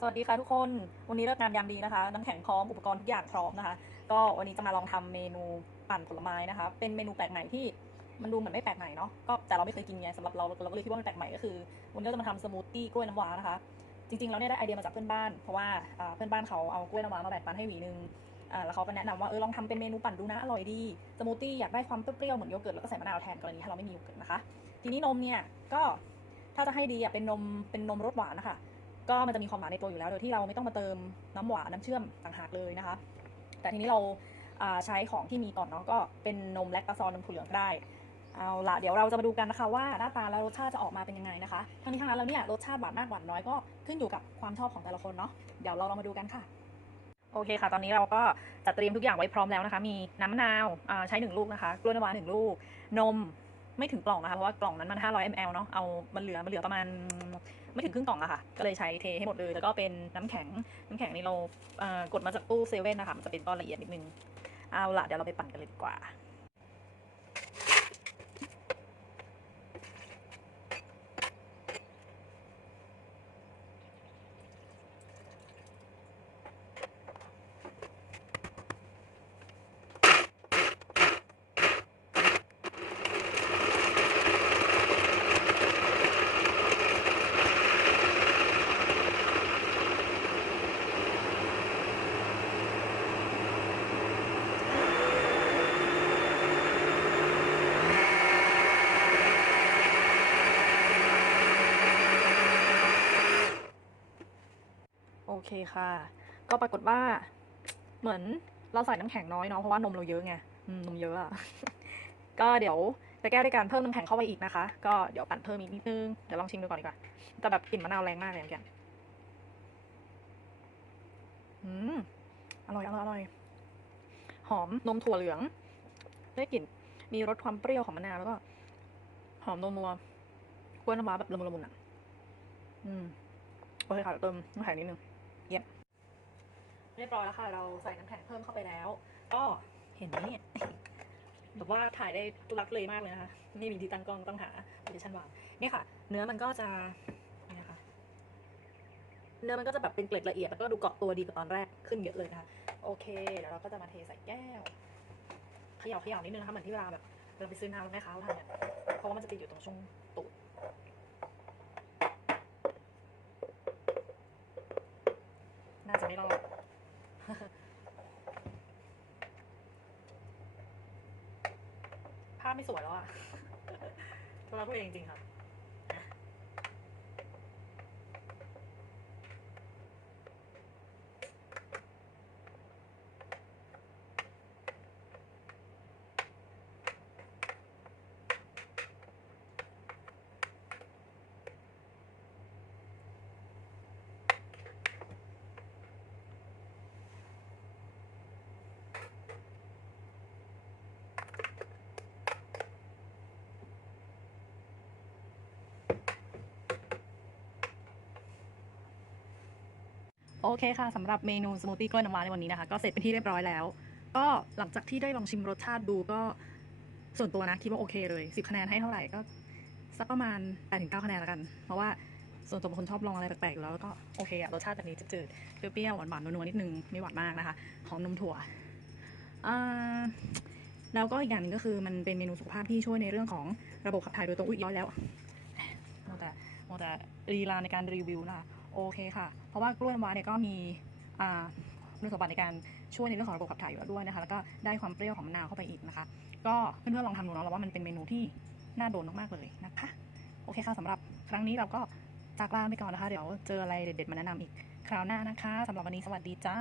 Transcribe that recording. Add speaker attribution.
Speaker 1: สวัสดีค่ะทุกคน วันนี้เลิกงานยามดีนะคะ น้ำแข็งพร้อม อุปกรณ์ทุกอย่างพร้อมนะคะ ก็วันนี้จะมาลองทำเมนูปั่นผลไม้นะคะ เป็นเมนูแปลกใหม่ที่มันดูเหมือนไม่แปลกใหม่เนาะ ก็แต่เราไม่เคยกินไงสำหรับเราเราก็เลยคิดว่ามันแปลกใหม่ก็คือวันนี้เราจะมาทำสมูทตี้กล้วยน้ำว้านะคะ จริงๆแล้วเนี่ยได้ไอเดียมาจากเพื่อนบ้าน เพราะว่าเพื่อนบ้านเขาเอากล้วยน้ำว้ามาแบ่งปันให้หวีนึงแล้วเขาก็แนะนำว่าเออลองทำเป็นเมนูปั่นดูนะอร่อยดีสมูทตี้อยากได้ความเปรี้ยวๆเหมือนโยเกิร์ตแล้วก็ใส่มะนาวแทนกรณีถ้าเราไม่มีโยเกิร์ตนะคะ ทีนี้นมเนี่ยก็ถ้าจะให้ดีอะเป็นนมเป็นนมรสหวานนะคะ ก็มันจะมีความหวานในตัวอยู่แล้ว โดยที่เราไม่ต้องมาเติมน้ำหวานน้ำเชื่อมต่างหากเลยนะคะ แต่ทีนี้เราาใช้ของที่มีก่อนเนาะก็เป็นนมแลคตาซอนนมถั่วเหลืองก็ได้เอาละเดี๋ยวเราจะมาดูกันนะคะว่าหน้าตาและรสชาติจะออกมาเป็นยังไงนะคะทั้งนี้ทั้งนั้นแล้วเนี่ยรสชาติหวานมากหวานน้อยก็ขึ้นอยู่กับความชอบของแต่ละคนเนาะเดี๋ยวเราลองมาดูกันค่ะ โอเคค่ะ ตอนนี้เราก็จัดเตรียมทุกอย่างไว้พร้อมแล้วนะคะ มีน้ำมะนาวาใช้หนึ่งลูกนะคะกล้วยน้ำว้าหนึ่งลูก นม ไม่ถึงกล่องนะคะเพราะว่ากล่องนั้นมัน 500 ml เนาะเอามันเหลือมันเหลือประมาณไม่ถึงครึ่งกล่องอะค่ะ ก็เลยใช้เทให้หมดเลยแล้วก็เป็นน้ำแข็งน้ำแข็งนี่เราเอ่อกดมาจากตู้เซเว่นนะคะมันจะเป็นก้อนละเอียดนิดนึงเอาละเดี๋ยวเราไปปั่นกันเลยดีกว่า โอเคค่ะ ก็ปรากฏว่า เหมือนเราใส่น้ำแข็งน้อยเนาะเพราะว่านมเราเยอะไงนมเยอะอะก็เดี๋ยวจะแก้ด้วยการเพิ่มน้ำแข็งเข้าไปอีกนะคะ ก็เดี๋ยวปั่นเพิ่มอีกนิดนึง เดี๋ยวลองชิมดูก่อนดีกว่าแต่แบบกลิ่นมะนาวแรงมากเลยเมื่อกี้อืมอร่อยอร่อยอร่อย หอมนมถั่วเหลืองได้กลิ่น มีรสความเปรี้ยวของมะนาวแล้วก็ หอมนมนัวกล้วยน้ำว้าแบบละมุนละมุนอะ อืม โอเคค่ะเติมน้ำแข็งนิดนึง เรียบร้อยแล้วค่ะ เราใส่น้ำแข็งเพิ่มเข้าไปแล้ว ก็เห็นไหมเนี่ยแบบว่าถ่ายได้ตุลักเลยมากเลยนะคะ ไม่มีที่ตั้งกล้องต้องหาโลเคชั่นวางเนี่ยค่ะ เนื้อมันก็จะนี่นะคะเนื้อมันก็จะแบบเป็นเกล็ดละเอียดแล้วก็ดูเกาะตัวดีกว่าตอนแรกขึ้นเยอะเลยนะคะ โอเคเดี๋ยวเราก็จะมาเทใส่แก้วเขย่าเขย่านิดนึงนะคะเหมือนที่เวลาแบบเราไปซื้อน้ำแล้วแม่ค้าเขาทำเนี่ยเพราะว่ามันจะติดอยู่ตรงช่วงตูดน่าจะไม่รอด ภาพไม่สวยแล้วอะตัวเราพูดเองจริงๆค่ะ โอเคค่ะสำหรับเมนูสมูทตี้กล้วยน้ำว้าในวันนี้นะคะ ก็เสร็จเป็นที่เรียบร้อยแล้ว ก็หลังจากที่ได้ลองชิมรสชาติดูก็ส่วนตัวนะ คิดว่าโอเคเลย 10 คะแนนให้เท่าไหร่ก็สักประมาณ8-9คะแนนแล้วกัน เพราะว่าส่วนตัวเป็นคนชอบลองอะไรแปลกๆอยู่แล้วแล้วก็โอเคอะรสชาติแบบนี้จืดๆเปรี้ยวๆหวานๆนัวๆนิดนึงไม่หวานมากนะคะหอมนมถั่วแล้วก็อีกอย่างหนึงก็คือมันเป็นเมนูสุขภาพที่ช่วยในเรื่องของระบบขับถ่ายโดยตรงอุ้ยย้อยแล้วโมแต่โมแต่ลีลาในการรีวิวนะคะ โอเคค่ะ เพราะว่ากล้วยน้ำว้าเนี่ยก็มีอ่าคุณสมบัติในการช่วยในเรื่องของระบบขับถ่ายอยู่แล้วด้วยนะคะ แล้วก็ได้ความเปรี้ยวของมะนาวเข้าไปอีกนะคะ ก็เพื่อนๆลองทำดูเนาะเราว่ามันเป็นเมนูที่น่าโดนมากๆเลยนะคะ โอเคค่ะสำหรับครั้งนี้เราก็จากลาไปก่อนนะคะ เดี๋ยวเจออะไรเด็ดๆมาแนะนำอีกคราวหน้านะคะสำหรับวันนี้สวัสดีจ้า